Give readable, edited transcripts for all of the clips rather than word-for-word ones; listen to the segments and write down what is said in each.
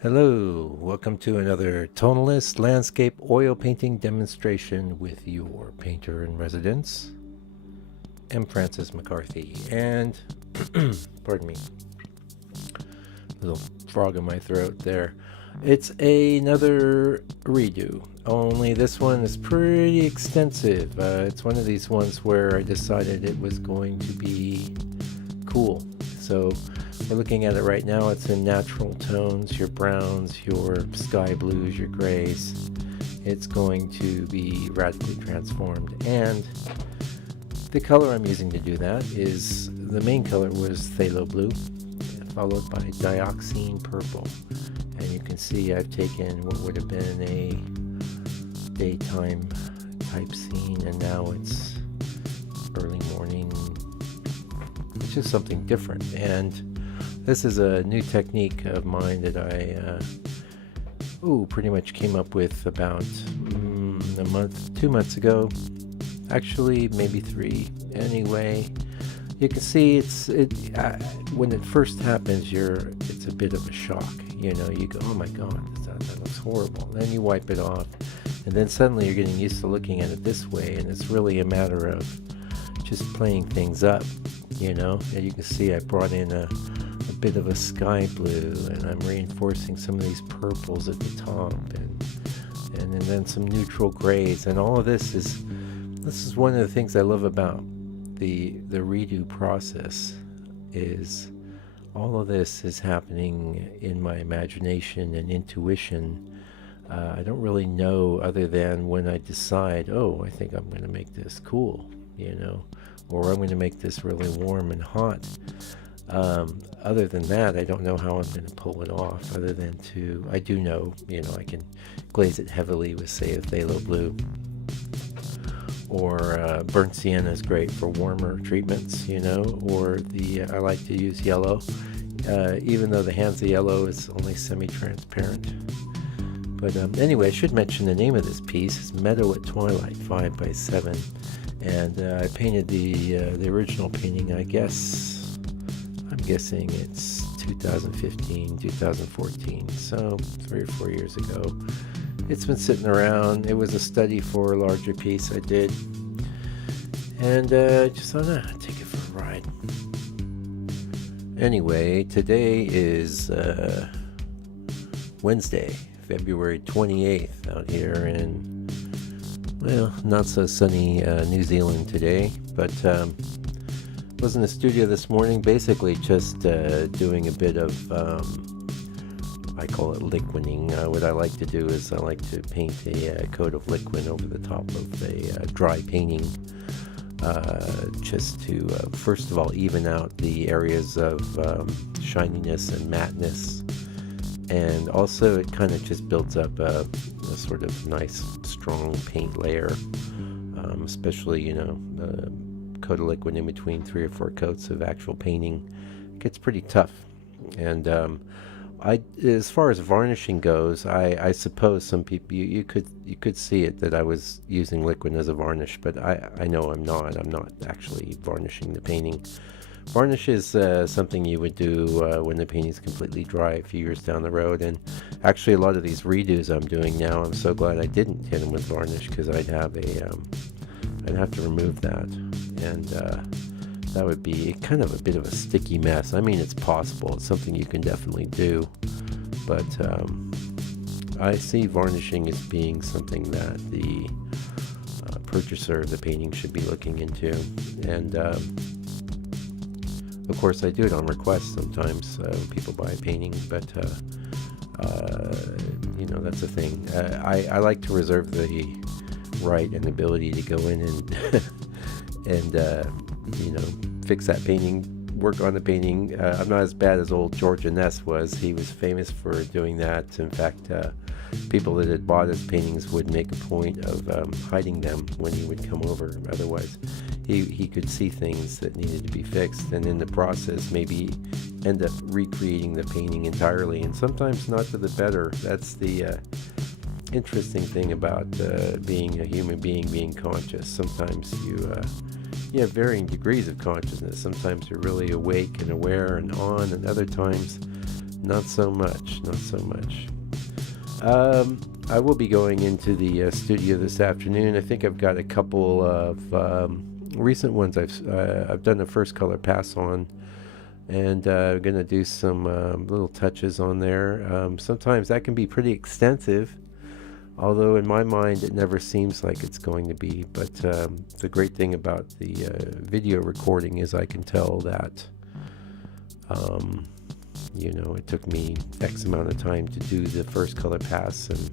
Hello, welcome to another Tonalist landscape oil painting demonstration with your painter in residence, M. Francis McCarthy. And, pardon me, little frog in my throat there. It's another redo, only this one is pretty extensive. It's one of these ones where I decided it was going to be cool. So we're looking at it right now. It's in natural tones, your browns, your sky blues, your grays. It's going to be radically transformed. And the color I'm using to do that is, the main color was phthalo blue, followed by dioxine purple. And you can see I've taken what would have been a daytime type scene, and now it's early morning. It's just something different. And this is a new technique of mine that I pretty much came up with about a month, 2 months ago. Actually, maybe 3. Anyway, you can see when it first happens, it's a bit of a shock. You know, you go, oh my god, that looks horrible. Then you wipe it off, and then suddenly you're getting used to looking at it this way, and it's really a matter of just playing things up. You know, and you can see I brought in a bit of a sky blue, and I'm reinforcing some of these purples at the top, and then some neutral grays, and all of this is one of the things I love about the redo process. Is all of this is happening in my imagination and intuition. I don't really know, other than when I decide, oh, I think I'm going to make this cool, you know, or I'm going to make this really warm and hot. Other than that, I don't know how I'm going to pull it off, other than I do know, you know, I can glaze it heavily with, say, a phthalo blue, or burnt sienna is great for warmer treatments, you know, or I like to use yellow, even though the Hansa yellow is only semi-transparent. But anyway, I should mention the name of this piece. It's Meadow at Twilight, 5x7, and I painted the original painting, I'm guessing it's 2015, 2014, so 3 or 4 years ago. It's been sitting around. It was a study for a larger piece I did, and just thought, take it for a ride. Anyway, today is Wednesday, February 28th, out here in, well, not so sunny New Zealand today, but was in the studio this morning, basically just doing a bit of, I call it liquining. What I like to do is I like to paint a coat of liquid over the top of a dry painting, just to, first of all, even out the areas of shininess and matteness. And also it kind of just builds up a sort of nice, strong paint layer, especially, you know, coat of liquid in between 3 or 4 coats of actual painting. It gets pretty tough. And as far as varnishing goes, I suppose some people, you could see it that I was using liquid as a varnish, but I know I'm not actually varnishing the painting. Varnish is something you would do when the painting's completely dry a few years down the road. And actually, a lot of these redos I'm doing now, I'm so glad I didn't hit them with varnish, because I'd have to remove that, and that would be kind of a bit of a sticky mess. I mean, it's possible. It's something you can definitely do, but I see varnishing as being something that the purchaser of the painting should be looking into. And of course, I do it on request sometimes when people buy a painting, but you know, that's a thing. I like to reserve the right and ability to go in and you know, fix that painting, work on the painting. I'm not as bad as old George Ness was. He was famous for doing that. In fact, people that had bought his paintings would make a point of hiding them when he would come over. Otherwise, he could see things that needed to be fixed, and in the process maybe end up recreating the painting entirely, and sometimes not to the better. That's the interesting thing about being a human being conscious. Sometimes you have varying degrees of consciousness. Sometimes you're really awake and aware and on, and other times not so much. Not so much. I will be going into the studio this afternoon. I think I've got a couple of recent ones I've done the first color pass on, and I'm gonna do some little touches on there. Sometimes that can be pretty extensive, although in my mind it never seems like it's going to be. But the great thing about the video recording is I can tell that you know, it took me X amount of time to do the first color pass and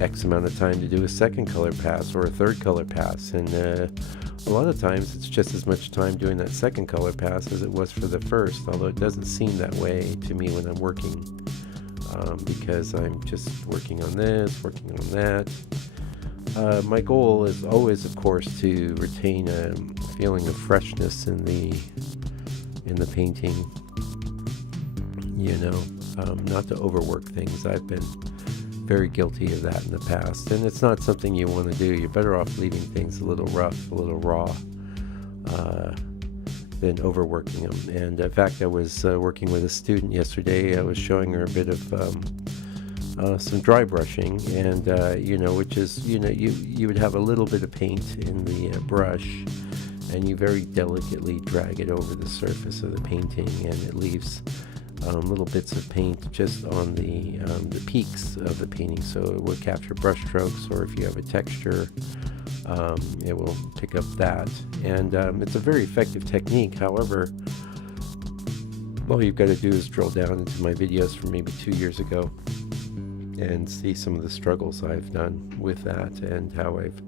X amount of time to do a second color pass or a third color pass, and a lot of times it's just as much time doing that second color pass as it was for the first, although it doesn't seem that way to me when I'm working, because I'm just working on this, working on that. My goal is always, of course, to retain a feeling of freshness in the painting, you know, not to overwork things. I've been very guilty of that in the past, and it's not something you want to do. You're better off leaving things a little rough, a little raw, than overworking them. And in fact, I was working with a student yesterday. I was showing her a bit of some dry brushing, and you know, which is, you know, you would have a little bit of paint in the brush, and you very delicately drag it over the surface of the painting, and it leaves little bits of paint just on the peaks of the painting, so it will capture brush strokes, or if you have a texture, it will pick up that. And it's a very effective technique. However, all you've got to do is drill down into my videos from maybe 2 years ago and see some of the struggles I've done with that, and how I've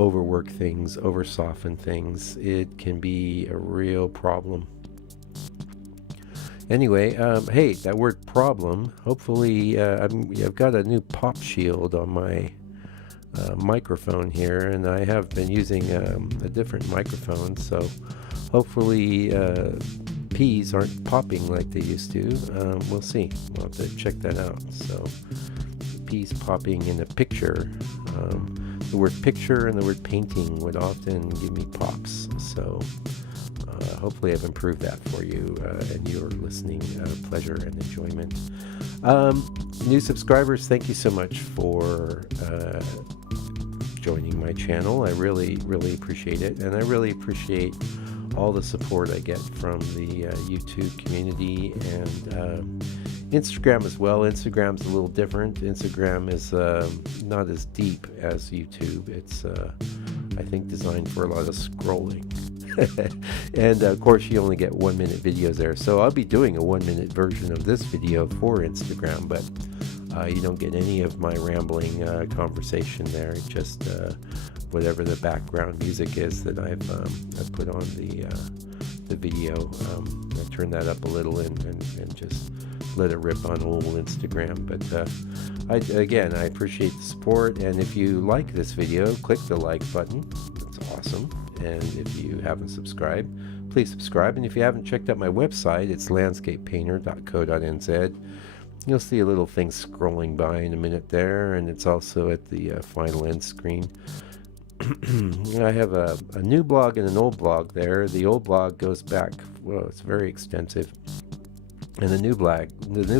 overworked things, over softened things. It can be a real problem. Anyway, hey, that word problem, hopefully, I've got a new pop shield on my microphone here, and I have been using a different microphone, so hopefully P's aren't popping like they used to. We'll see. We'll have to check that out. So, P's popping in a picture. The word picture and the word painting would often give me pops, so hopefully I've improved that for you and your listening pleasure and enjoyment. New subscribers, thank you so much for joining my channel. I really, really appreciate it, and I really appreciate all the support I get from the YouTube community and Instagram as well. Instagram's a little different. Instagram is not as deep as YouTube. It's I think designed for a lot of scrolling. And of course you only get 1 minute videos there, so I'll be doing a 1 minute version of this video for Instagram, but you don't get any of my rambling conversation there. It's just whatever the background music is that I've put on the video. I turn that up a little and just let it rip on old Instagram. But again, I appreciate the support, and if you like this video, click the like button. That's awesome. And if you haven't subscribed, please subscribe. And if you haven't checked out my website, it's landscapepainter.co.nz. You'll see a little thing scrolling by in a minute there, and it's also at the final end screen. I have a new blog and an old blog there. The old blog goes back, well, it's very extensive. And the new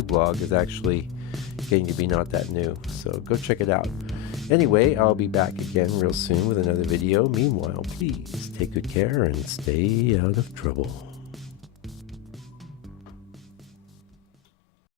blog is actually getting to be not that new, so go check it out. Anyway, I'll be back again real soon with another video. Meanwhile, please take good care and stay out of trouble.